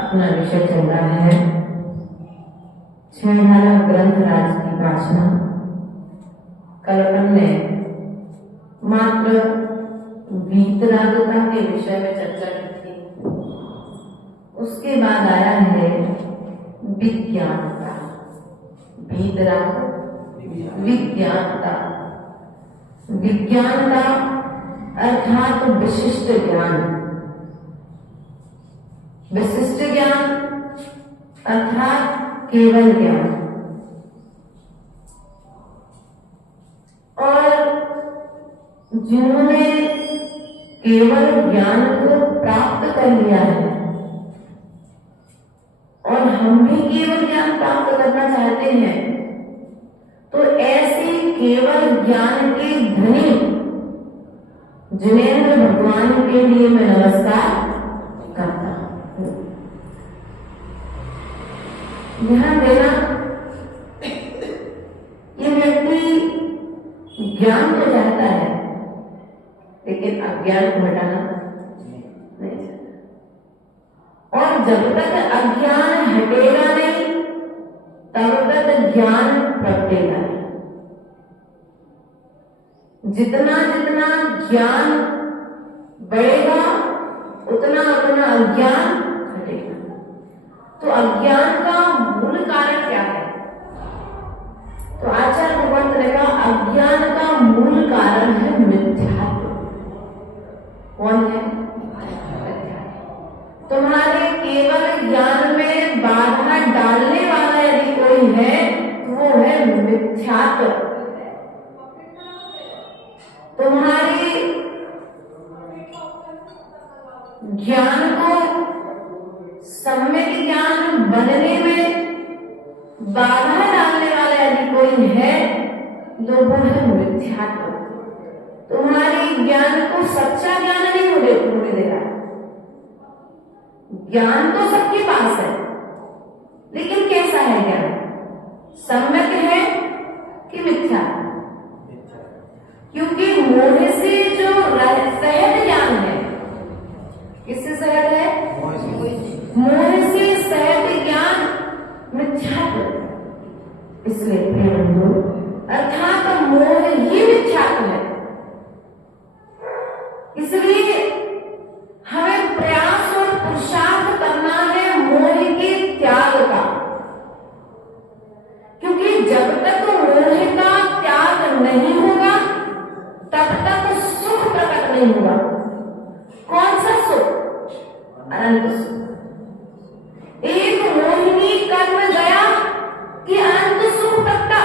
अपना विषय चल रहा है छहनाला ग्रंथ राज की वाचना। कल हमने मात्र वीतरागता के विषय में चर्चा की थी। उसके बाद आया है विज्ञानता। वीतराग विज्ञानता। विज्ञानता अर्थात विशिष्ट ज्ञान। विशिष्ट ज्ञान अर्थात केवल ज्ञान। और जिन्होंने केवल ज्ञान को प्राप्त कर लिया है और हम भी केवल ज्ञान प्राप्त करना चाहते हैं, तो ऐसे केवल ज्ञान के धनी जिनेंद्र भगवान के लिए मैं नमस्कार करता हूं। ध्यान देना, ये व्यक्ति ज्ञान तो चाहता है लेकिन अज्ञान को हटाना नहीं चाहता। और जब तक अज्ञान हटेगा नहीं तब तक ज्ञान प्रगटेगा नहीं। जितना जितना ज्ञान बढ़ेगा उतना उतना अज्ञान घटेगा। तो अज्ञान का मूल कारण क्या है? तो आचार्य भगवंत ने कहा अज्ञान का मूल कारण है मिथ्यात्व। कौन है? तुम्हारे केवल ज्ञान में बाधा डालने वाला यदि कोई है तो वो है मिथ्यात्व। तुम्हारी ज्ञान को सम्यक ज्ञान बनने में बाधा डालने वाला यदि कोई है तो वो है मिथ्यात्व। तुम्हारी ज्ञान को सच्चा ज्ञान नहीं होने दे रहा। ज्ञान तो सबके पास है लेकिन कैसा है ज्ञान? सम्यक है कि मिथ्या? क्योंकि मोह से जो सहज ज्ञान है, किससे सहज है? मोह से सहज ज्ञान मिथ्यात्व। इसलिए प्रिय बंधु, अर्थात मोह ही मिथ्यात्व है। इसलिए हमें प्रयास और पुरुषार्थ करना है मोह के त्याग का। क्योंकि जब तक मोह का त्याग नहीं होगा तब तक सुख नहीं होगा। कौन सा सुख? अनंत सुख। एक मोहिनी कर्म गया कि अनंत सुख प्रकटा,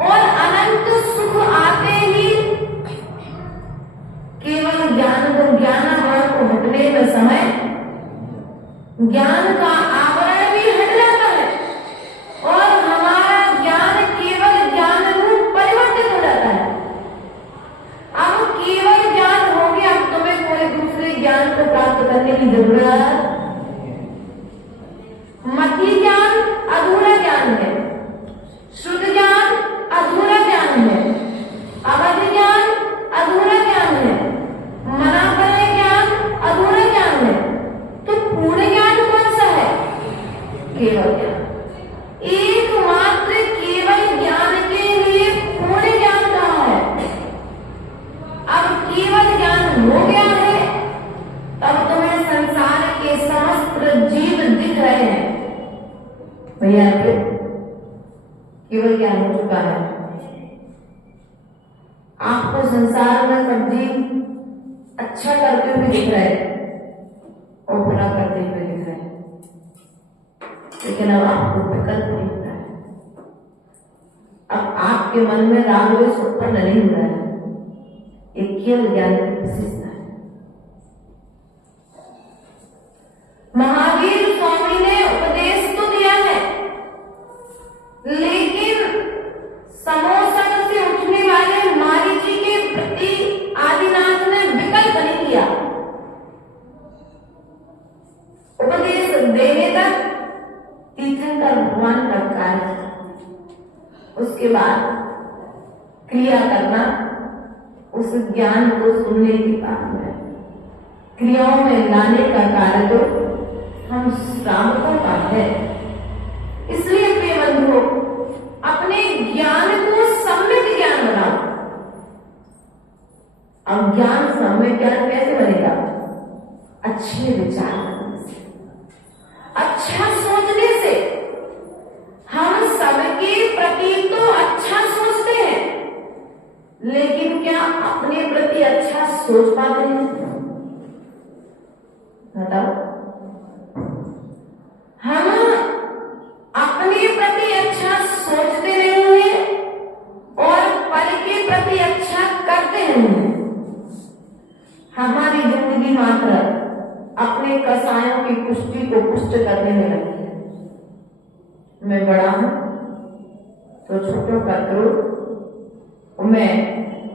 और अनंत सुख आते ही केवल ज्ञानावरण को हटने में समय, ज्ञान का आवरण भी हट जाता है और हमारा ज्ञान केवल ज्ञान रूप परिवर्तित हो जाता है। अब केवल ज्ञान हो गया, अब तुम्हें कोई दूसरे ज्ञान को प्राप्त करने की जरूरत। मति ज्ञान अधूरा ज्ञान है, शुद्ध ज्ञान अधूरा ज्ञान है, अवधि ज्ञान अधूरा ज्ञान है, मनापलय ज्ञान अधूरा ज्ञान है। तो पूर्ण ज्ञान कौन सा है? केवल ज्ञान। एकमात्र केवल ज्ञान के लिए पूर्ण ज्ञान कहाँ है? अब केवल ज्ञान हो गया है, तब तुम्हें संसार के समस्त जीव दिख रहे हैं। भैया केवल ज्ञान हो चुका है, आपको संसार में सब जीव अच्छा करते हुए दिख रहे और बुरा करते हुए दिख रहे हैं, लेकिन अब आपको विकल्प नहीं हो रहा है। अब आपके मन में राग द्वेष उत्पन्न नहीं हो रहा है। ये केवल ज्ञान की विशेषता है। महावीर स्वामी ने उपदेश तो दिया है, लेकिन समोसन से उठने वाले मारीची के प्रति आदिनाथ ने विकल्प नहीं किया। उपदेश देने तक तीर्थंकर भगवान का कार्य, उसके बाद क्रिया करना उस ज्ञान को सुनने के बाद में क्रियाओं में लाने का कार्य तो हम श्रावकों का है। इसलिए प्रिय बंधुओं, अपने ज्ञान को सम्यक ज्ञान बनाओ। अब ज्ञान सम्यक ज्ञान कैसे बनेगा? अच्छे विचार करने से, अच्छा सोचने से। हम सबके प्रति तो अच्छा सोचते हैं, लेकिन क्या अपने प्रति अच्छा सोच पाते हैं? बताओ। हम अपने प्रति अच्छा सोचते नहीं हैं और पल के प्रति अच्छा करते नहीं हैं। हमारी जिंदगी मात्र अपने कसायों की पुष्टि को पुष्ट करने में लगी है। मैं बड़ा हूं तो छोटों का क्रोध, मैं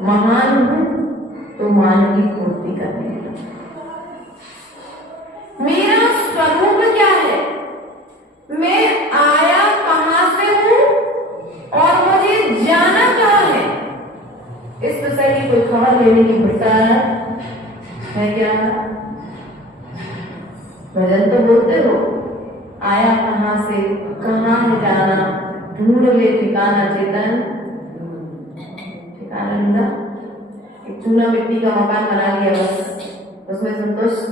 महान हूं तो मान की पूर्ति करने में लगी। मेरा स्वरूप क्या है? मैं आया कहां से हूं और मुझे जाना कहां है? इस विषय की कोई खबर लेने की फुर्सत है क्या? भजन तो बोलते हो, आया कहां से, कहां है जाना, ढूंढ ले ठिकाना चेतन। ठिकाना ढूंढा, एक चूना मिट्टी का मकान बना लिया, बस उसमें संतुष्ट।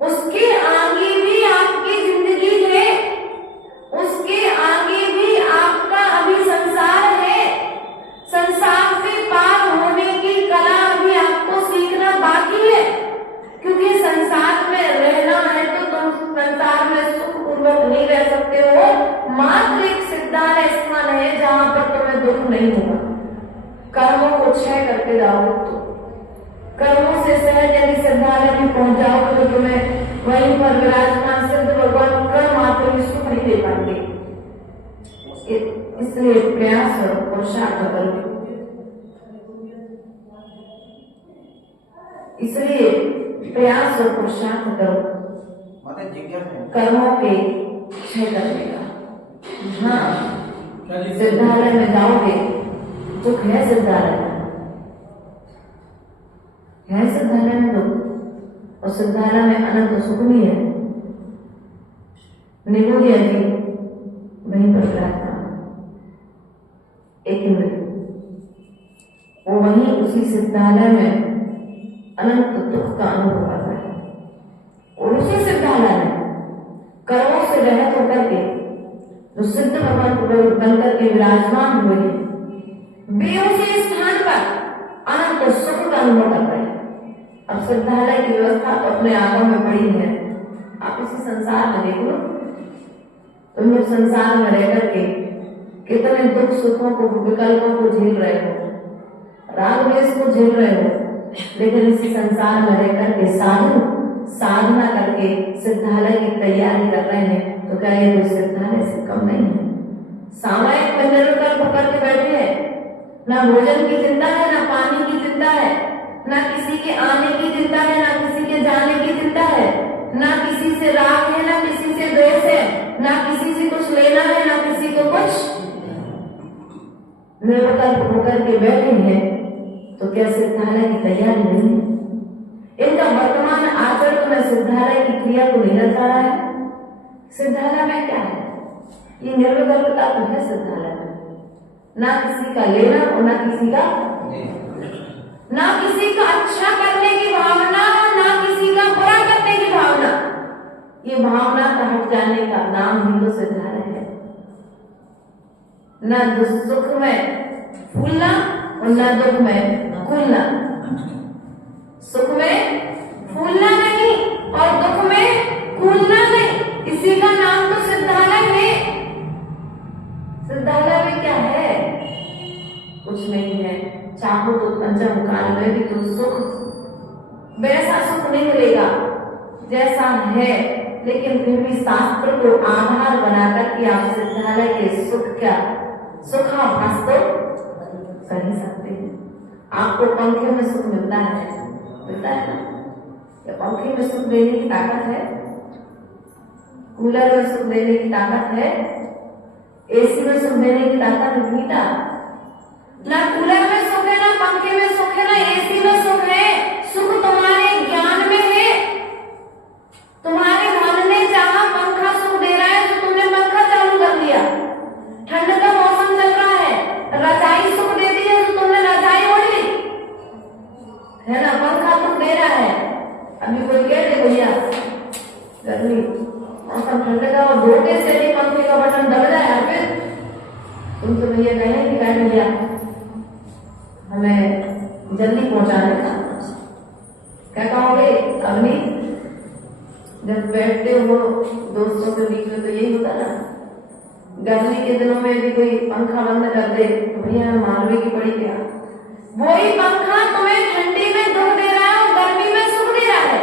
उसके आगे भी आपकी जिंदगी है, उसके आगे भी आपका अभी संसार है। संसार से पार होने की कला अभी आपको सीखना बाकी है, क्योंकि संसार में रहना है तो तुम संसार में सुखपूर्वक नहीं रह सकते हो। मात्र एक सिद्धालय स्थान है जहां पर तुम्हें दुख नहीं होगा। कर्मों को क्षय करते जाओगे तो, कर्मों से सहज यदि सिद्धालय में पहुंच जाओगे तो तुम्हें वहीं पर विराजमान सिद्ध भगवान कर्म मात्र भी सुख नहीं दे पाएंगे। इसलिए प्रयास और पुरुषार्थ करो। इसलिए प्रयास और पुरुषार्थ करो कर्मों के क्षय करने का। हाँ, सिद्धालय में जाओगे, दुख है सिद्धालय में, है सिद्धालय में दुख, और सिद्धालय में अनंत सुख भी है। निगोदिया जी वहीं पर विराजमान, एक इंद्र, वो वहीं उसी सिद्धालय में अनंत दुख का अनुभव कर रहे हैं। और उसी सिद्धालय में कर्मों से रहित होकर के जो सिद्ध भगवान बनकर के विराजमान हुए हैं, वे उसी स्थान पर तो सुख का अनुभव कर रहे हैं। अब सिद्धालय की व्यवस्था तो अपने आंखों में पड़ी है। आप इसी संसार में देख लो, तुम लोग संसार में रह करके कितने दुख सुखों को, विकल्पों को झेल रहे हो, राग द्वेष को झेल रहे हो, लेकिन इसी संसार में रह करके साधना करके सिद्धालय की तैयारी कर रहे हैं। तो क्या ये कोई सिद्धालय से कम नहीं है? सामायिक में निरंतर पकड़ के बैठे हैं, ना भोजन की चिंता है, ना पानी की चिंता है, ना किसी के आने की चिंता है, ना किसी के जाने की चिंता है, ना किसी से राग है, ना किसी से द्वेष है, ना किसी से कुछ लेना है, ना किसी को कुछ। निरंतर होकर के बैठे हैं तो क्या सिद्धालय की तैयारी नहीं है? इनका वर्तमान आचरण में सिद्धालय की क्रिया को नहीं दर्शा रहा है। सिद्धालय में क्या है? ये निर्विकल्पता तो है सिद्धालय में, ना किसी का लेना और ना किसी का, ना किसी का अच्छा करने की भावना, ना किसी का बुरा करने की भावना। ये भावना का हट जाने का नाम ही तो सिद्धालय है। ना सुख में फूलना और ना दुख में फूलना। सुख में फूलना नहीं और दुख में फूलना नहीं, इसी का नाम तो सिद्धालय है। सिद्धालय में क्या है? कुछ नहीं है। चाहो तो पंचम काल में भी तो सुख, वैसा सुख नहीं मिलेगा जैसा है, लेकिन फिर भी शास्त्र को आधार बनाकर कि आप सिद्धालय के सुख क्या सुखाभास तो कर ही सकते हैं। आपको पंखे में सुख मिलता है ना? क्या पंखे में सुख देने की ताकत है? कूलर में सुख देने की ताकत है? एसी में सुख देने की ताकत है? मीठा ना कूलर में सुख है, ना पंखे में सुख है, ना एसी में सुख है। सुख तुम्हारे ज्ञान में है। तुम्हारे मन ने चाहा पंखा सुख दे रहा है तो तुमने पंखा चालू कर दिया। ठंड का मौसम चल रहा है, रजाई सुख देती है तो तुमने रजाई ओढ़ ली, है ना? पंखा सुख दे रहा है। अभी कोई कह दे भैया गर्मी मौसम ठंड का और धोखे से नहीं पंखे का बटन दब जाए, फिर तुम तो भैया कहेंगे क्या भैया हमें जल्दी पहुंचाने का, क्या कहोगे? अभी जब बैठते हो दोस्तों के बीच में तो यही होता ना, गर्मी के दिनों में भी कोई पंखा बंद कर दे तो भैया मालवे की पड़ी क्या? वही पंखा तुम्हें ठंडी में दुख दे रहा है और गर्मी में सुख दे रहा है।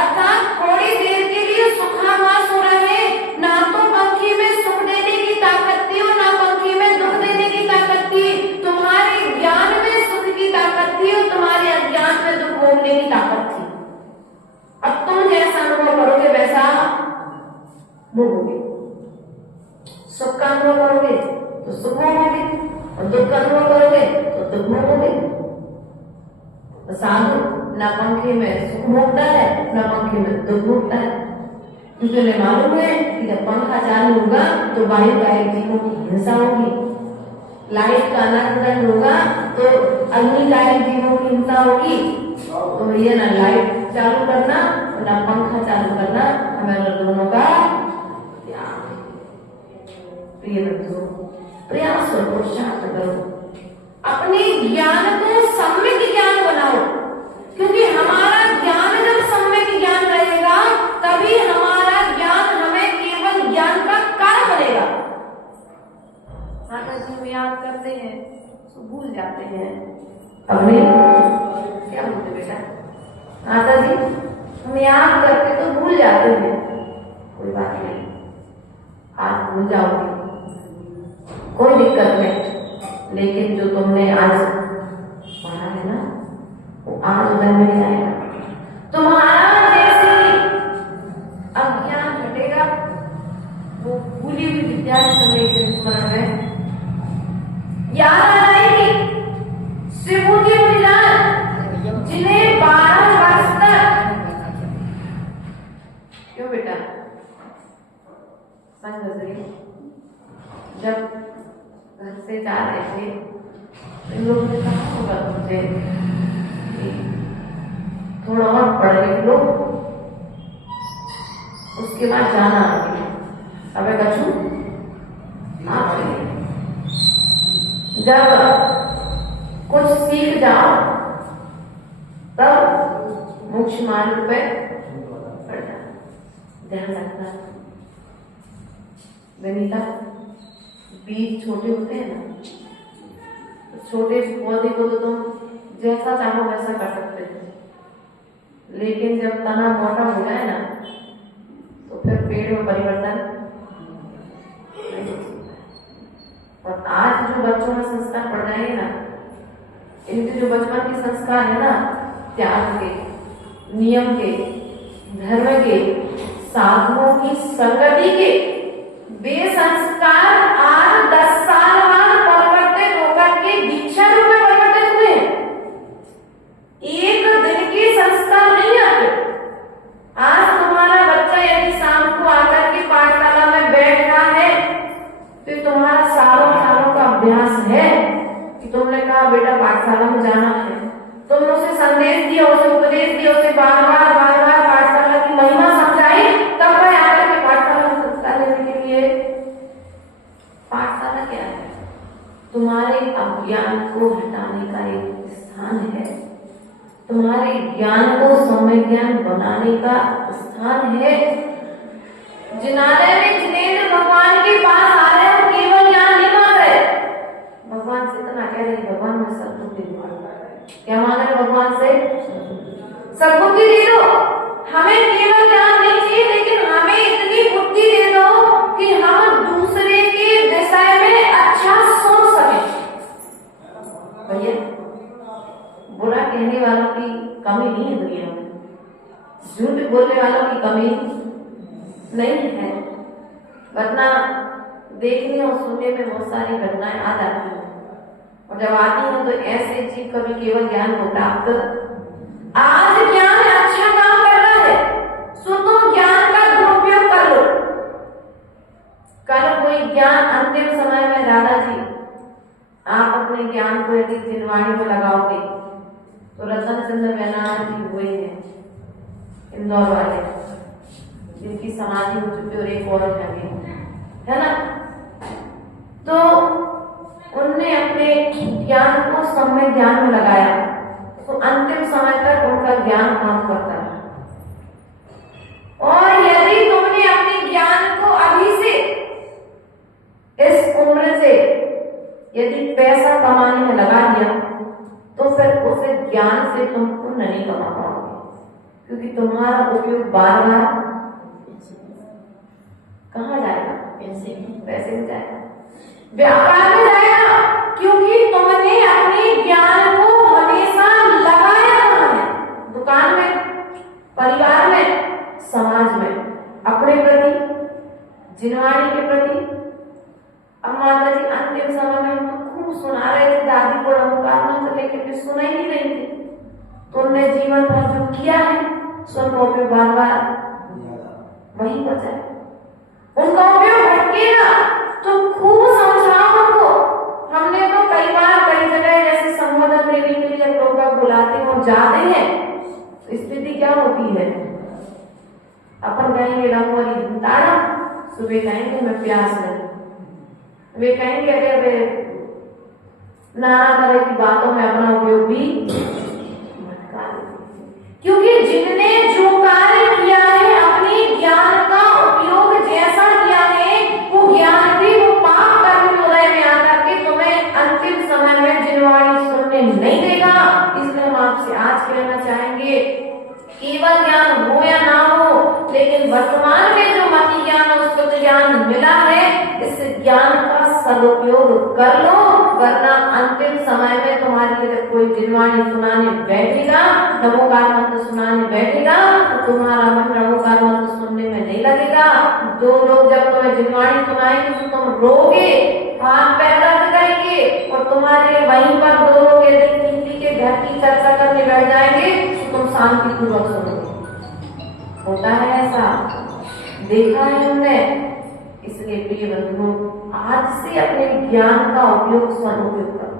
अर्थात थोड़ी देर के लिए सुखाभास हो रहा है। ना तो पंखे में सुख देने की ताकत थी और ना पंखे में दुख देने की ताकत थी। तुम्हारे ज्ञान में सुख की ताकत थी और तुम्हारे अज्ञान में दुख भोगने की ताकत थी। अब तुम जैसा अनुभव करोगे वैसा भोगोगे। सुख का अनुभव करोगे तो सुख भोगोगे और दुख का अनुभव करोगे तो दुख भोगोगे। तो साधु ना पंखे में सुख भोगता है ना पंखे में दुख भोगता है, क्योंकि उन्हें मालूम है कि जब पंखा चालू होगा तो वायु वायु जीवों की हिंसा होगी, लाइट का अनादरण होगा तो अग्निकारी जीवों की हिंसा होगी। तो भैया ना लाइट चालू करना और ना पंखा चालू करना, हमारे दोनों का प्रिय बंधुओं प्रयास और पुरुषार्थ करो, अपने ज्ञान को सम्यक ज्ञान बनाओ, क्योंकि हमारा ज्ञान जब सम्यक ज्ञान रहेगा तभी हमारा ज्ञान हमें केवल ज्ञान का कारण बनेगा। माता जी हम याद करते हैं तो भूल जाते हैं। अभी क्या बोलते बेटा? माता जी हम याद करते तो भूल जाते हैं। कोई बात नहीं, आज भूल जाओगे, कोई दिक्कत नहीं, लेकिन जो तुमने आज पढ़ा है ना वो आज उधर मिल जाएगा। तुम्हारा जैसे अज्ञान घटेगा वो भूली हुई विद्या समय के स्मरण में याद आ जाएगी। श्रीमती मुनिलाल जिन्हें 12 वर्ष तक, क्यों बेटा जब घर से जा रहे थे इन लोगों ने कहा होगा तुमसे थोड़ा और पढ़ लिख लो उसके बाद जाना आगे। अबे बच्चों आप जब कुछ सीख जाओ मोक्ष मार्ग पे पड़ जाए। ध्यान रखना बेनीता, बीज छोटे होते हैं ना, तो छोटे पौधे को तो तुम जैसा चाहो वैसा कर सकते हो, लेकिन जब तना मोटा हो जाए ना तो फिर पेड़ में परिवर्तन नहीं हो सकता। और आज जो बच्चों में संस्कार पड़ जाएंगे ना, इनके जो बचपन के संस्कार है ना, त्याग के, नियम के, धर्म के, साधुओं की संगति के, वे संस्कार आज 10 साल बाद परिवर्तित होकर के दीक्षा रूप में परिवर्तित हुए हैं। एक दिन के संस्कार नहीं आते। आज तुम्हारा बच्चा यदि शाम को आकर के पाठशाला में बैठ रहा है तो तुम्हारा सालों सालों का अभ्यास है कि तुमने कहा बेटा पाठशाला में जाना है, तुमने उसे संदेश दिया, उसे उपदेश दिया, उसे बार बार पाठशाला की महिमा समझाई, तब वह आकर के पाठशाला में शिक्षा लेने के लिए। पाठशाला क्या है? तुम्हारे अज्ञान को हटाने का एक स्थान है, तुम्हारे ज्ञान को सम्यक ज्ञान बनाने का स्थान है। जिनालय में जिनेंद्र भगवान के पास आ रहे हैं, केवल ज्ञान नहीं मांग रहे, भगवान से इतना कह रहे, भगवान मैं सद्बुद्धि मांग रहा है। क्या मांग रहे भगवान से? सद्बुद्धि दे दो, हमें केवल ज्ञान नहीं चाहिए, लेकिन हमें इतनी बुद्धि दे दो कि हम दूसरे के विषय में अच्छा सोच सकें। भैया बुरा कहने वालों की कमी नहीं है दुनिया में, झूठ बोलने वालों की कमी नहीं है, वरना देखने और सुनने में बहुत सारी घटनाएं आ जाती हैं, और जब आती हैं तो ऐसे जीव कभी केवल ज्ञान को प्राप्त। आज ज्ञान अच्छा काम कर रहा है, सो तुम ज्ञान का दुरुपयोग कर लो। कल कोई ज्ञान अंतिम समय में दादाजी आप अपने ज्ञान को यदि जिनवाणी में लगाओगे तो रतन चंद्र बैनार्जी जी हुए हैं इंदौर वाले, जिनकी समाधि हो चुकी और एक और है ना, तो उनने अपने ज्ञान को सम्यक ज्ञान में लगाया, तो अंतिम समय तक उनका ज्ञान काम करता है। और यदि तुमने अपने ज्ञान को अभी से, इस उम्र से यदि पैसा कमाने में लगा दिया तो फिर उस ज्ञान से तुम पुण्य नहीं कमा पाओगे, क्योंकि तुम्हारा उपयोग बार बार कहाँ जाएगा? पैसे में जाएगा, व्यापार में जाएगा, क्योंकि तुमने अपने ज्ञान को हमेशा लगाया कहाँ है? दुकान में, परिवार में, समाज में, अपने प्रति, जिनवाणी के प्रति। अब माता जी अंतिम समय में हम तो खूब सुना रहे थे दादी को रमुकारना से, लेकिन फिर सुना ही नहीं रही थी, तो उन्होंने जीवन भर जो किया है स्वयं उपयोग बार बार वही बचा है, उनका उपयोग भटकेगा तो खूब समझाओ उनको। हमने तो कई बार कई जगह जैसे संबोधन देने के लिए लोग बुलाते हैं और जाते हैं, स्थिति क्या होती है? अपन कहेंगे रंगोली तारा, सुबह कहेंगे मैं प्यास लगी, वे कहेंगे अरे नाना तरह की बातों में अपना उपयोग भी भटका देते, क्योंकि जिनने जो कार्य किया है अपने ज्ञान का उपयोग जैसा किया है, वो ज्ञान भी वो पाप कर्म हृदय में आकर के तुम्हें अंतिम समय में जिनवाणी सुनने नहीं देगा। इसलिए हम आपसे आज कहना चाहेंगे, केवल ज्ञान हो या ना हो, लेकिन वर्तमान में जो मति ज्ञान और स्तुति ज्ञान मिला है, इस ज्ञान का सदुपयोग कर लो, वरना अंतिम समय में तुम्हारे लिए जब कोई जिनवाणी सुनाने बैठेगा, नमोकार मंत्र सुनाने बैठेगा, तो तुम्हारा मन नमोकार मंत्र सुनने में नहीं लगेगा। दो लोग जब तुम्हें जिनवाणी सुनाएंगे तो तुम रोगे, हाथ पैर दर्द करेंगे, और तुम्हारे वहीं पर दो लोग यदि हिंदी के घर की चर्चा करने बैठ जाएंगे तो तुम शांति पूर्वक सुनोगे। होता है ऐसा, देखा है हमने। इसलिए प्रिय बंधुओं, आज से अपने ज्ञान का उपयोग सदुपयोग करो।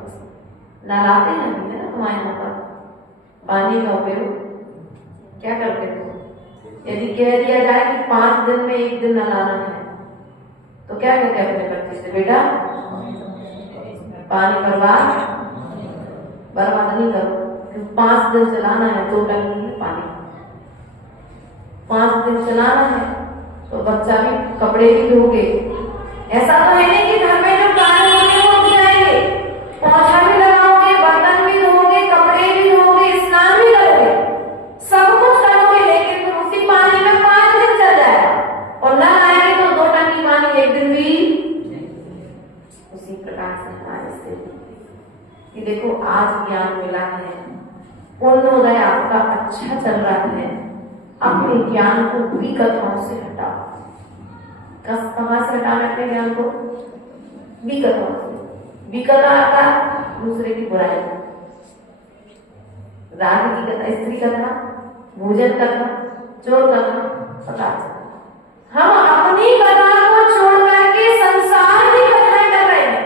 नहलाते हैं है ना तुम्हारे यहाँ पर, पानी का उपयोग क्या करते हो? यदि कह दिया जाए कि 5 दिन में 1 दिन नहलाना है, तो क्या कहते हैं अपने बच्चे से? बेटा पानी बर्बाद नहीं करो, 5 दिन चलाना है, 2 टंकी है पानी। 5 दिन चलाना है तो बच्चा भी कपड़े भी धोगे। ऐसा तो है नहीं कि घर में जो कार्य होंगे वो भी आएंगे, पोछा भी लगाओगे, बर्तन भी धोगे, कपड़े भी धोगे, स्नान भी करोगे, सब कुछ करोगे, लेकिन फिर उसी पानी में 5 दिन चल जाएगा और न आएंगे तो 2 टंकी पानी एक दिन भी। उसी प्रकार से हमारे से कि देखो आज ज्ञान मिला है, पूर्णोदय आपका अच्छा चल रहा है, अपने ज्ञान को विकथाओं से हटाओ। कहाँ से हटाना अपने ज्ञान को? विकथाओं से। विकथा आता दूसरे की बुराई, राग की कथा, स्त्री कथा, भोजन कथा, चोर कथा, पता। हम अपनी कथा को छोड़ करके संसार की कथाएं कर रहे हैं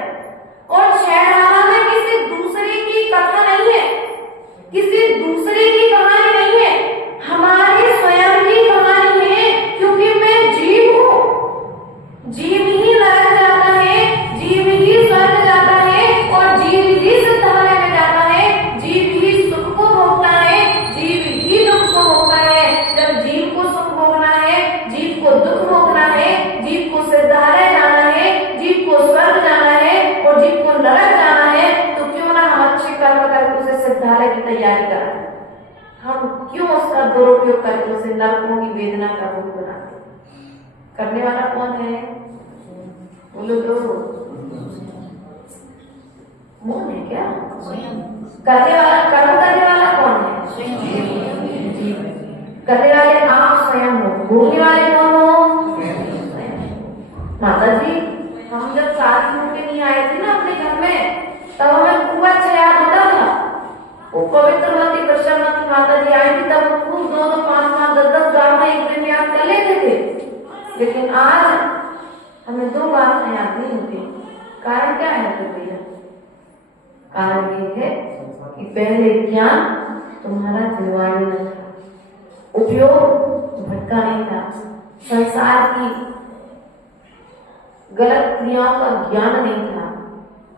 और छेड़खाना में किसी दूसरे की कथा नहीं है, किसी दूसरे की कहानी नहीं है, हमारी स्वयं की कहानी है। क्योंकि मैं जीव हूं, जीव ही नरक जाता है, जीव ही स्वर्ग जाता है और जीव ही सिद्धालय में जाता है, जीव ही सुख को भोगता है, जीव ही दुख को भोगता है। जब जीव को सुख भोगना है, जीव को दुख भोगना है, जीव को सिद्धालय जाना है, जीव को स्वर्ग जाना है और जीव को नरक जाना है, तो क्यों ना हम अच्छे कर्म करके उसे सिद्धालय की तैयारी करें। हम क्यों उसका दुरुपयोग करके उसे नरकों की वेदना का भोग बनाते? करने वाला कौन है? बोलो तो, मन है क्या? करने वाला, कर्म करने वाला कौन है? करने वाले आप स्वयं हो, भोगने वाले कौन हो? माता जी, हम जब शादी होके नहीं आए थे ना अपने घर में, तब हमें खूब अच्छा याद होता था। वो पवित्रवती प्रसन्नवती माता जी आई थी, तब खूब 2-2, 5-5, 10-10 गाँव एक दिन याद कर लेते थे। लेकिन आज हमें 2 बातें याद नहीं होती। कारण क्या है भैया? कारण ये है कि पहले ज्ञान तुम्हारा जिलवाड़ी न था, उपयोग भटका नहीं था, संसार की गलत क्रियाओं का ज्ञान नहीं था।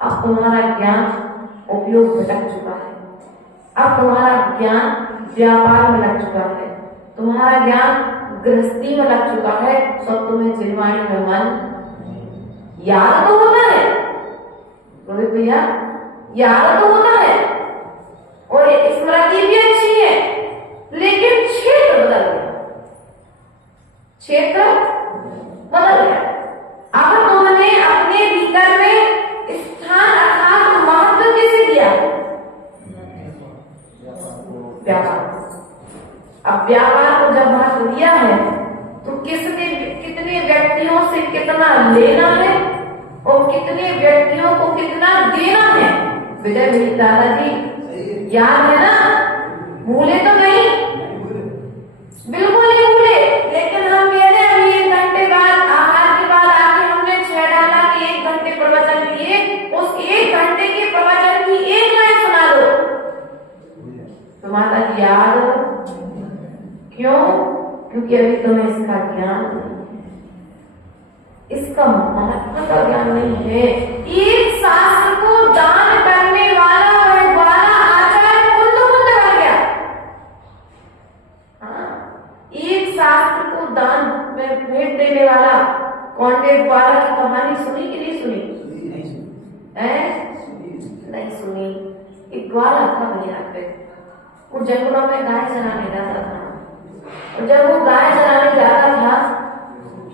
अब तुम्हारा ज्ञान उपयोग भटक चुका है, अब तुम्हारा ज्ञान व्यापार में लग चुका है, तुम्हारा ज्ञान गृहस्थी में लग चुका है, सब तुम्हें जिलवाड़ी में मन याद तो होता है रोहित भैया, याद तो होता है और स्मृति भी अच्छी है, लेकिन क्षेत्र बदल गया, क्षेत्र बदल गया। अब तुमने अपने भीतर में स्थान अर्थात महत्व किसे दिया? व्यापार। अब व्यापार को जब महत्व दिया है तो कितने व्यक्तियों से कितना लेना है और कितने व्यक्तियों को कितना देना है। विजय मेरी दादाजी याद है ना? भूले तो नहीं, बिल्कुल नहीं भूले, लेकिन हम कहते हैं अभी 1 घंटे बाद आहार के बाद आके हमने 6 डाला कि 1 घंटे प्रवचन किए, उस 1 घंटे के प्रवचन की 1 लाइन सुना दो तो माता जी याद हो। क्यों? क्योंकि अभी तुम्हें इसका ज्ञान नहीं है, इसका महत्व का ज्ञान नहीं है। एक शास्त्र को दान करने वाला वह ग्वाला आचार्य कुंद बन गया। एक शास्त्र को दान में भेंट देने वाला कौंटे ग्वाला की कहानी सुनी कि नहीं सुनी? नहीं सुनी। एक ग्वाला था भैया पे, वो जंगलों में गाय चराने जाता था और जब वो गाय चराने जाता था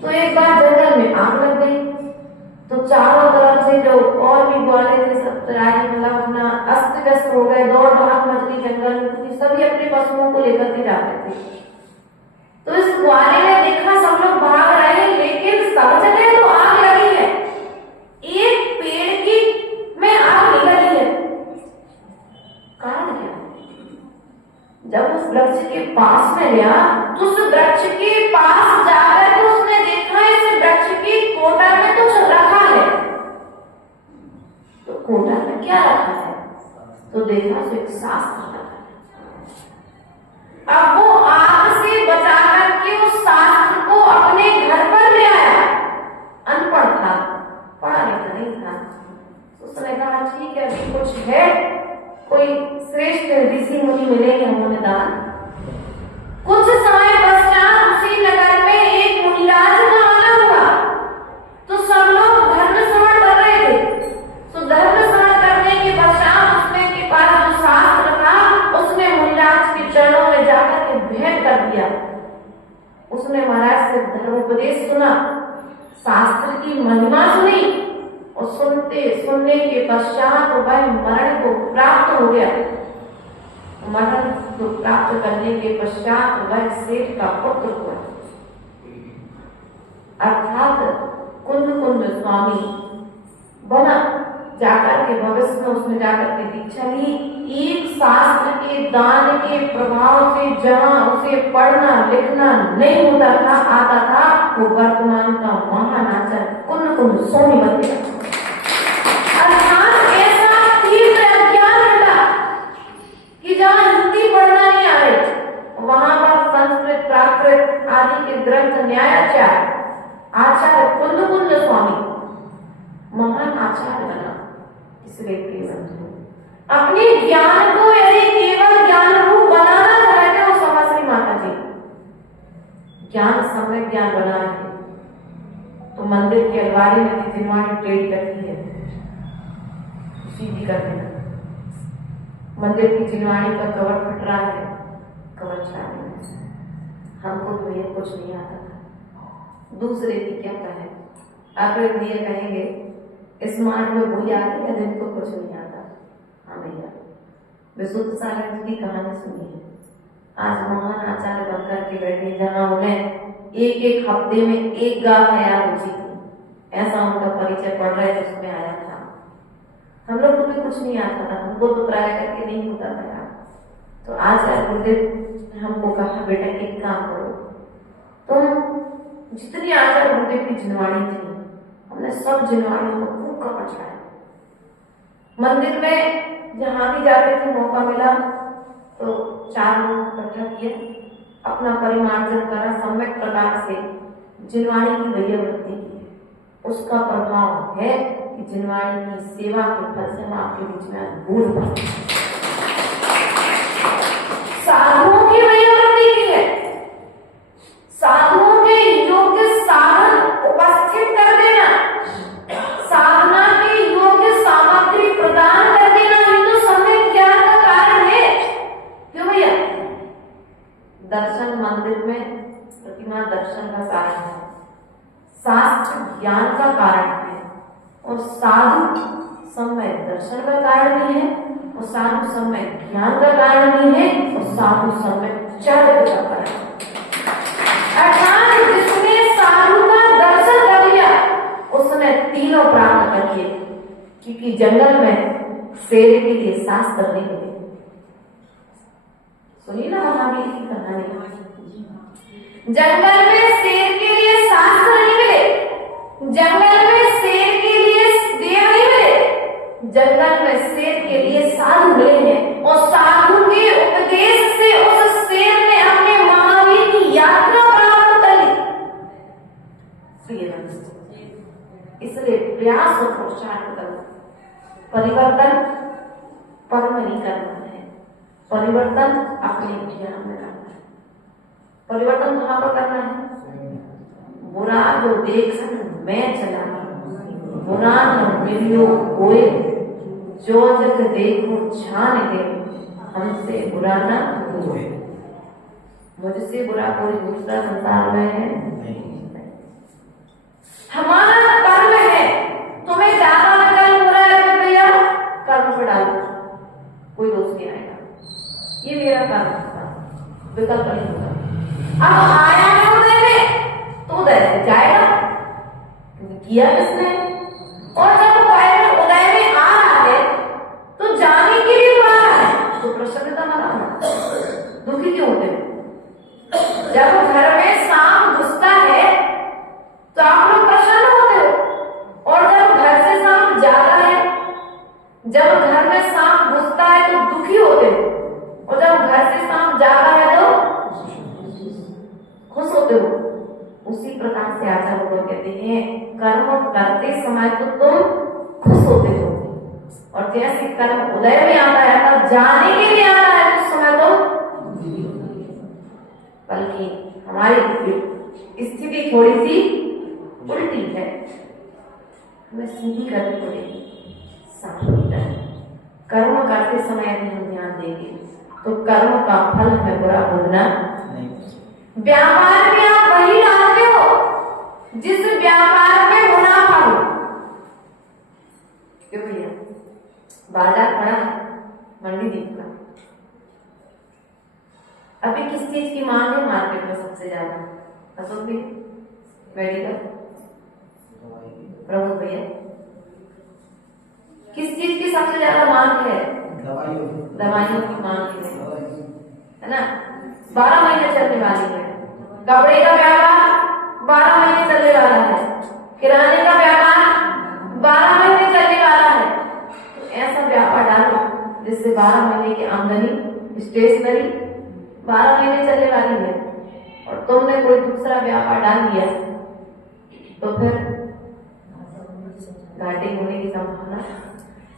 तो एक बार जंगल में आग लग गई, तो चारों तरफ से जो और भी ग्वाले थे सब चराई मतलब अपना अस्त व्यस्त हो गए, दौड़ भाग मच गई जंगल में, क्योंकि सभी अपने पशुओं को लेकर के जाते थे। तो इस ग्वाले ने देखा सब लोग भाग रहे हैं, लेकिन सब जगह तो आग लगी है, एक पेड़ की में आग निकली है। कारण क्या? जब उस वृक्ष के पास में गया तो उस वृक्ष के पास जाकर तो उसने देखा इस वृक्ष की कोटर में कुछ रखा है। तो कोटर में क्या रखा है? तो देखा तो एक शास्त्र रखा है। अब वो आग से बचा करके उस शास्त्र को अपने घर पर ले आया। अनपढ़ था, पढ़ा लिखा नहीं था। उसने कहा ठीक है अभी कुछ है, कोई श्रेष्ठ ऋषि मुनि मिलेंगे, उन्होंने दान। कुछ समय पश्चात काशी नगर में एक मुनिराज का आना हुआ, तो सब लोग धर्म श्रवण कर रहे थे। तो धर्म श्रवण करने के पश्चात उसने के पास जो शास्त्र था उसने मुनिराज के चरणों में जाकर के भेंट कर दिया। उसने महाराज से धर्मोपदेश सुना, शास्त्र की महिमा सुनी और सुनने के पश्चात वह मरण को प्राप्त हो गया। मरण को प्राप्त करने के पश्चात वह सेठ का पुत्र हुआ, अर्थात कुंद स्वामी बना। जाकर के भविष्य में उसने जाकर के दीक्षा ली। एक शास्त्र के दान के प्रभाव से जहाँ उसे पढ़ना लिखना नहीं होता था आता था, वो वर्तमान का महान आचार्य कुंद स्वामी बन गया। अर्थात ऐसा तीव्र अज्ञान हटा कि जहाँ हिंदी पढ़ना नहीं आ रही, वहां पर संस्कृत प्राकृत आदि के ग्रंथ न्यायाचार्य आचार्य कुंद स्वामी महान आचार्य बना। इसलिए अपने ज्ञान को यदि केवल ज्ञान रूप बनाना चाहते हो समझ माता जी, ज्ञान समय ज्ञान बना है तो मंदिर की अलमारी में जिनवाणी टेढ़ी रखी है, सीधी कर देना। मंदिर की जिनवाणी का कवर फट रहा है, कवर छाने हमको तो ये कुछ नहीं आता था, दूसरे की क्या कहे। अगर ये कहेंगे स्मार्ट में वही आती है जिनको कुछ नहीं आता। हाँ भैया, विशुद्ध सागर की कहानी सुनी है। आज महान आचार्य बनकर के बैठे, जहाँ उन्हें एक हफ्ते में एक गाँव है याद उसी थी, ऐसा उनका परिचय पढ़ रहे थे, उसमें आया था। हम लोग को भी कुछ नहीं आता था, हमको तो ट्राई करके नहीं होता था यार। तो आचार्य गुरुदेव हमको कहा, बेटा एक काम करो, तुम जितनी आचार्य गुरुदेव की जिनवाणी थी हमने सब जिनवाणियों को खूब कवर चढ़ाया। मंदिर में जहां भी जाते थे मौका मिला तो 4 लोग इकट्ठा किए, अपना परिमार्जन करा, सम्यक प्रकार से जिनवाणी की वैयावृत्ति की। उसका प्रभाव है कि जिनवाणी की सेवा के फल से हम आपके बीच में अद्भुत साधुओं की वैयावृत्ति की है। साधुओं के योग्य साधन उपस्थित कर देना, साधना के योग्य सामग्री प्रदान कर देना, हिंदू सम्यक ज्ञान का कारण है। क्यों भैया? दर्शन मंदिर में प्रतिमा दर्शन का कारण है, शास्त्र ज्ञान का कारण है, और साधु समय दर्शन का कारण भी है, और साधु समय ज्ञान का कारण भी है, और साधु समय चरित्र का कारण है। अर्थात जिसने साधु का दर्शन कर लिया उसने तीनों प्राप्त कर लिए, क्योंकि जंगल में शेर के लिए शास्त्र नहीं मिले। सुनिए ना महावीर की कहानी, जंगल में शेर के लिए शास्त्र नहीं मिले, जंगल में शेर के लिए देव नहीं मिले, जंगल में शेर के लिए साधु मिले हैं, और साधु के उपदेश से उस शेर ने अपने महावीर की यात्रा प्राप्त कर ली। इसलिए प्रयास और पुरुषार्थ करो। परिवर्तन कर्म नहीं करना है, परिवर्तन अपने ज्ञान में करना है। परिवर्तन कहाँ पर करना है? बुरा जो देख मैं चला, बुरा न मिलियो कोई, जो जग देखो जान दे, हमसे बुरा न कोई। मुझसे बुरा कोई दूसरा संसार में है नहीं। हमारा कर्म है, तुम्हें ज्यादा नकल हो रहा है तो भैया कर्म पे डालो, कोई दोष नहीं आएगा, ये मेरा कर्म था, विकल्प नहीं होगा। अब आया है उदय में तो उदय से जाएगा, क्योंकि किया किसने। और जब उदय में आ रहा है तो जाने के लिए आ रहा है, तो प्रसन्नता मना, दुखी क्यों होते हैं? जब घर में सांप घुसता है तो आप लोग प्रसन्न होते हो, और जब घर से सांप जाता है, जब घर में सांप घुसता है तो दुखी होते हो, और जब घर से सांप जाता है तो खुश होते हो। उसी प्रकार से आचार्य लोग कहते हैं, कर्म करते समय तो तुम खुश होते हो, और जैसे कर्म उदय में आता है तब जाने के लिए आता है उस समय तो, बल्कि हमारे हमारी स्थिति थोड़ी सी उल्टी है, हमें सीधी करनी पड़ेगी। कर्म करते समय यदि हम ध्यान देंगे तो कर्म का फल हमें बुरा भोगना नहीं। व्यापार में आप वही डालते हो जिस व्यापार में मुनाफा हो। क्यों भैया, बाजार खड़ा है, मंडी दिख रहा, अभी किस चीज की मांग है मार्केट में सबसे ज्यादा? अशोक भी, मेडिकल, प्रभु भैया, किस चीज की सबसे ज्यादा मांग है? दवाइयों की मांग है ना। 12 महीने चलने वाली है। कपड़े का व्यापार 12 महीने चलने वाला है। किराने का व्यापार 12 महीने चलने वाला है। तो ऐसा व्यापार डालो जिससे 12 महीने की आमदनी, स्टेशनरी 12 महीने चलने वाली है, और तुमने कोई दूसरा व्यापार डाल दिया तो फिर घाटे होने की संभावना।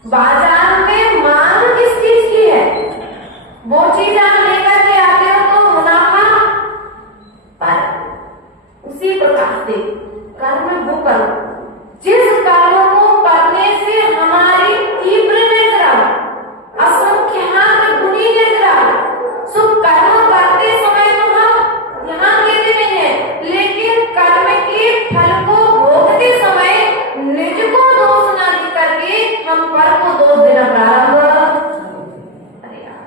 बाजार में मांग किस चीज की है, वो चीज आप लेकर के आते हो तो मुनाफा। पर उसी प्रकार से कर्म वो करो जिस कर्म को करने से हमारी तीव्र निद्रा, असंख्यात गुनी निद्रा। सो कर्म करते समय तो हम ध्यान देते नहीं है, लेकिन कर्म के फल को भोगते समय निज को दोष न दे करके हम पर को दोष देना प्रारंभ। अरे यार,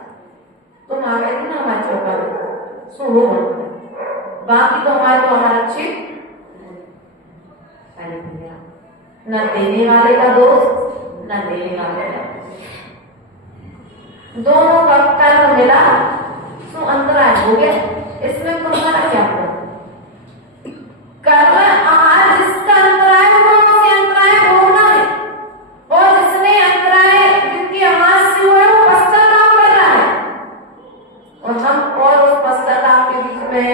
तुम आ गए थे ना हमारे चौका में, सो वो बाकी तो हमारा चित। अरे भैया, न देने वाले का दोष न देने वाले का दोष, दोनों का कर्म मिला तो अंतराय हो गया। इसमें तुम्हारा क्या हुआ? कर्म आहार जिसका अंतराय हुआ उसे अंतराय भोगना है, और जिसने अंतराय जिनकी आवाज से हुआ है वो पश्चाताप कर रहा है, और हम और उस पश्चाताप के बीच में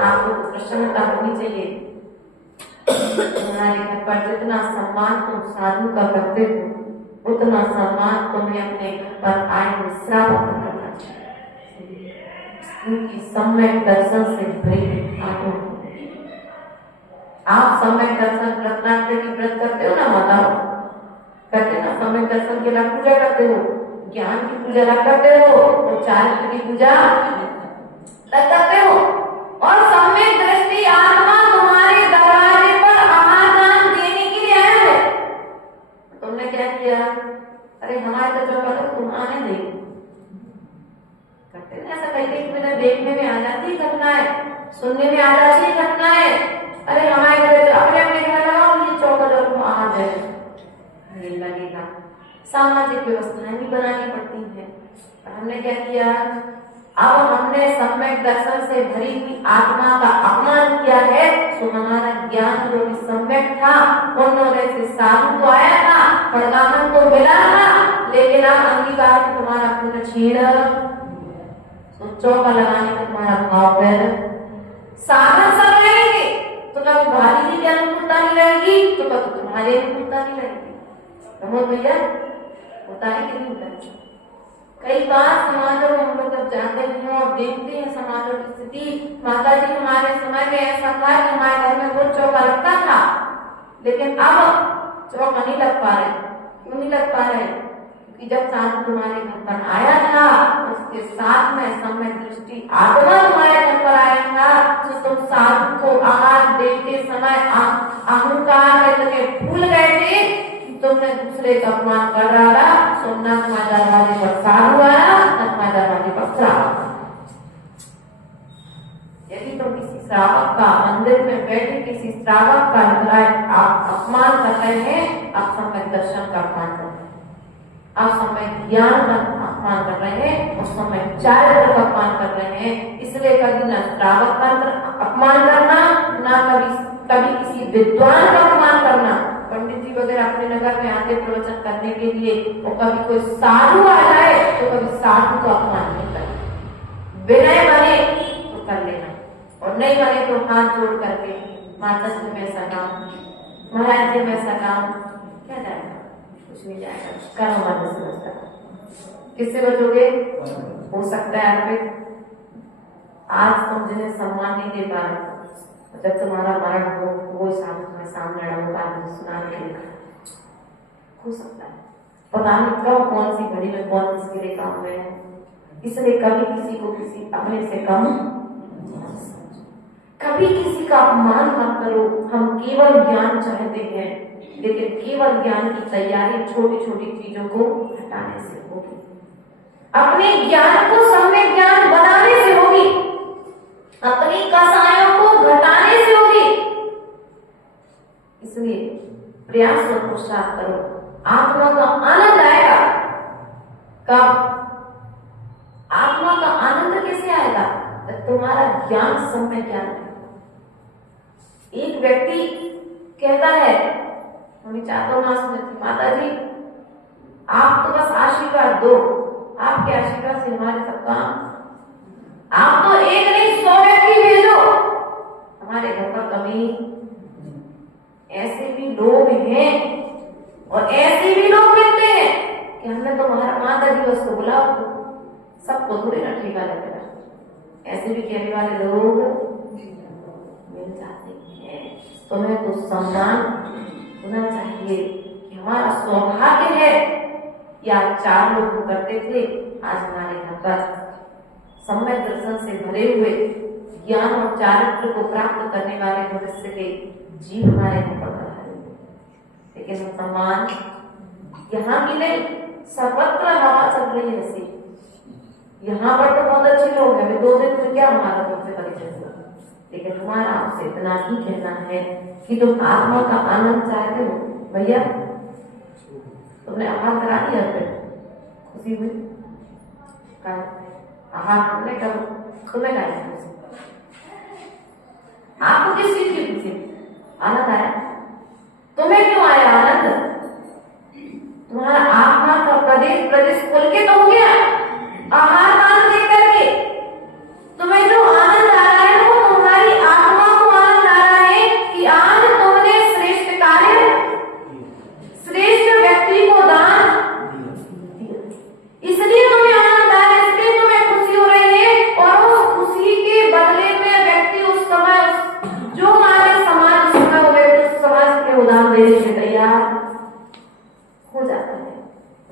आपको प्रसन्नता होनी चाहिए। हमारे घर पर जितना सम्मान तुम साधु का करते हो, उतना सम्मान तुम्हें अपने घर पर आए हुए श्रावक का करना चाहिए। उनकी सम्यक दर्शन से भरी आंखों, आप सम्यक दर्शन रत्नाकर की व्रत करते हो ना माताओं, करते ना? सम्यक दर्शन के लिए पूजा करते हो, ज्ञान की पूजा अलग करते हो, और चारित्र की पूजा अलग करते हो, और सम्यक दृष्टि आत्मा तुम्हारे दरवाजे पर आहार दान देने के लिए आया है। तुमने क्या किया? अरे हमारे तो जो करो तुम आने दे करते ना, ऐसा कहते कि मेरे देखने में आ जाती घटनाएं, सुनने में आ जाती है घटनाएं। अरे हमारे घर अपने अपने घर लगाओ, ये चौका जो तुम आहार दे लगेगा। सामाजिक व्यवस्थाएं भी बनानी पड़ती है। हमने क्या किया? अब हमने सम्यक दर्शन से भरी हुई आत्मा का अपमान किया है, तो हमारा ज्ञान जो भी सम्यक था, उन्होंने से साधु को आया था, परदामन को मिला था, लेकिन अब अंगीकार तुम्हारा पूर्ण छीन, तो चौका लगाने का तुम्हारा भाव है। साधन सब रहेंगे तो कभी भारी जी की अनुकूलता नहीं रहेगी, तो कभी तुम्हारे अनुकूलता नहीं रहेगी। प्रमोद भैया, होता है कि नहीं होता है? कई बार समाजों में हम लोग जब जाते हैं और देखते हैं समाजों की स्थिति, माता जी हमारे समय में ऐसा था कि हमारे घर में वो चौका लगता था, लेकिन अब चौका नहीं लग पा रहे। क्यों नहीं लग पा रहे? क्योंकि जब साधु तुम्हारे घर पर आया था, उसके साथ में सम्यक दृष्टि आत्मा तुम्हारे घर पर आया था, तो तुम साधु को आहार देते समय अहंकार में भूल गए थे, तुमने दूसरे का अपमान कर रहा था। सुनना तुम्हारे दरवाजे पर साधु आया, तुम्हारे दरवाजे पर श्रावक। यदि तुम किसी श्रावक का मंदिर में बैठे किसी श्रावक का आप अपमान कर रहे हैं, आप सम्यक दर्शन का अपमान कर रहे हैं, आप सम्यक ज्ञान का अपमान कर रहे हैं, और सम्यक चारित्र का अपमान कर रहे हैं। इसलिए कभी न श्रावक का अपमान करना, ना कभी किसी विद्वान का अपमान करना। पंडित जी वगैरह अपने नगर में आते प्रवचन करने के लिए, और कभी कोई साधु आ जाए तो कभी साधु का अपमान नहीं करना। विनय बने तो कर लेना, और नहीं बने तो हाथ जोड़ करके माता जी में ऐसा काम, महाराज जी में ऐसा काम, क्या जाएगा? कुछ नहीं जाएगा। कर्म मत समझता। किससे बचोगे? हो सकता है आप आज तुम जिन्हें सम्मान नहीं दे पा रहे, जब तुम्हारा मरण हो वो साधु तुम्हें सामने खड़ा होगा, मुझे सुनाने के लिए हो सकता है। पता नहीं कब कौन सी घड़ी में कौन किसके लिए काम में है, इसलिए कभी किसी को किसी अपने से कम, कभी किसी का अपमान मत करो। हम केवल ज्ञान चाहते हैं, लेकिन केवल ज्ञान की तैयारी छोटी छोटी चीजों को हटाने से होगी, अपने ज्ञान को सम्यक ज्ञान बनाने से होगी, अपनी कसायों को घटाने से होगी। इसलिए प्रयास और पुरुषार्थ करो, आत्मा का आनंद आएगा। कब? आत्मा का आनंद कैसे आएगा? तुम्हारा ज्ञान सम्यक ज्ञान है। एक व्यक्ति कहता है, मम्मी चातुर्मास में थी, माता जी आप तो बस आशीर्वाद दो, आपके आशीर्वाद से हमारे सब काम, आप तो एक नहीं 100 व्यक्ति भेजो, हमारे घर पर कभी ऐसे भी लोग हैं और ऐसे भी लोग मिलते हैं कि हमने तो माता दिवस को बुलाओ, तो सबको थोड़ी ना ठेका लगेगा। ऐसे भी कहने वाले लोग मिल जाते हैं। तुम्हें तो सम्मान होना चाहिए कि हमारा सौभाग्य है। या 4 लोग करते थे, आज हमारे घर पर सम्यक दर्शन से भरे हुए ज्ञान और चारित्र को प्राप्त करने वाले भविष्य के जीव हमारे घर पर रहे। लेकिन सम्मान यहाँ की नहीं, सर्वत्र हवा चल रही है ऐसी। यहाँ पर तो बहुत अच्छे लोग हैं, 2 दिन में क्या हमारा तुमसे परिचय हुआ, लेकिन हमारा आपसे इतना ही कहना है कि तुम आत्मा का आनंद चाहते हो। भैया तुमने आहार करा दिया, फिर खुशी हुई? आहार हमने कब तुम्हें खाया? आपको किस चीज की खुशी? आनंद आया? तुम्हें क्यों आया आनंद? तुम्हारा आत्मा का प्रदेश प्रदेश खोल के तो हो गया आहार पान देख करके। तुम्हें जो आनंद आ रहा है वो तुम्हारी आत्मा को आनंद आ रहा है कि आज तुमने श्रेष्ठ कार्य, श्रेष्ठ व्यक्ति को दान दिया, इसलिए तुम्हें आनंद आ रहा है, इसलिए तुम्हें खुशी हो रही है। और उस खुशी के बदले में व्यक्ति उस समय जो हमारे समाज उस समय हो गए, उस समाज के उदाहरण देने से तैयार हो जाता है।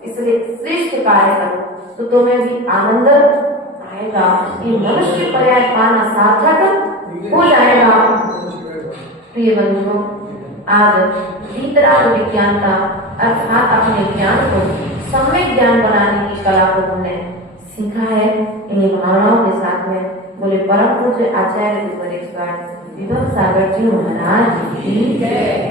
इसलिए श्रेष्ठ कार्य करो तो तुम्हें भी आनंद आएगा। ये मनुष्य पर्याय पाना सार्थक हो जाएगा। प्रिय बंधुओं, आज वीतराग विज्ञान का अर्थात अपने ज्ञान को सम्यक ज्ञान बनाने की कला को हमने सीखा है। इन्हीं भावनाओं के साथ में बोले परम पूज्य आचार्य विभव सागर जी महाराज की जय।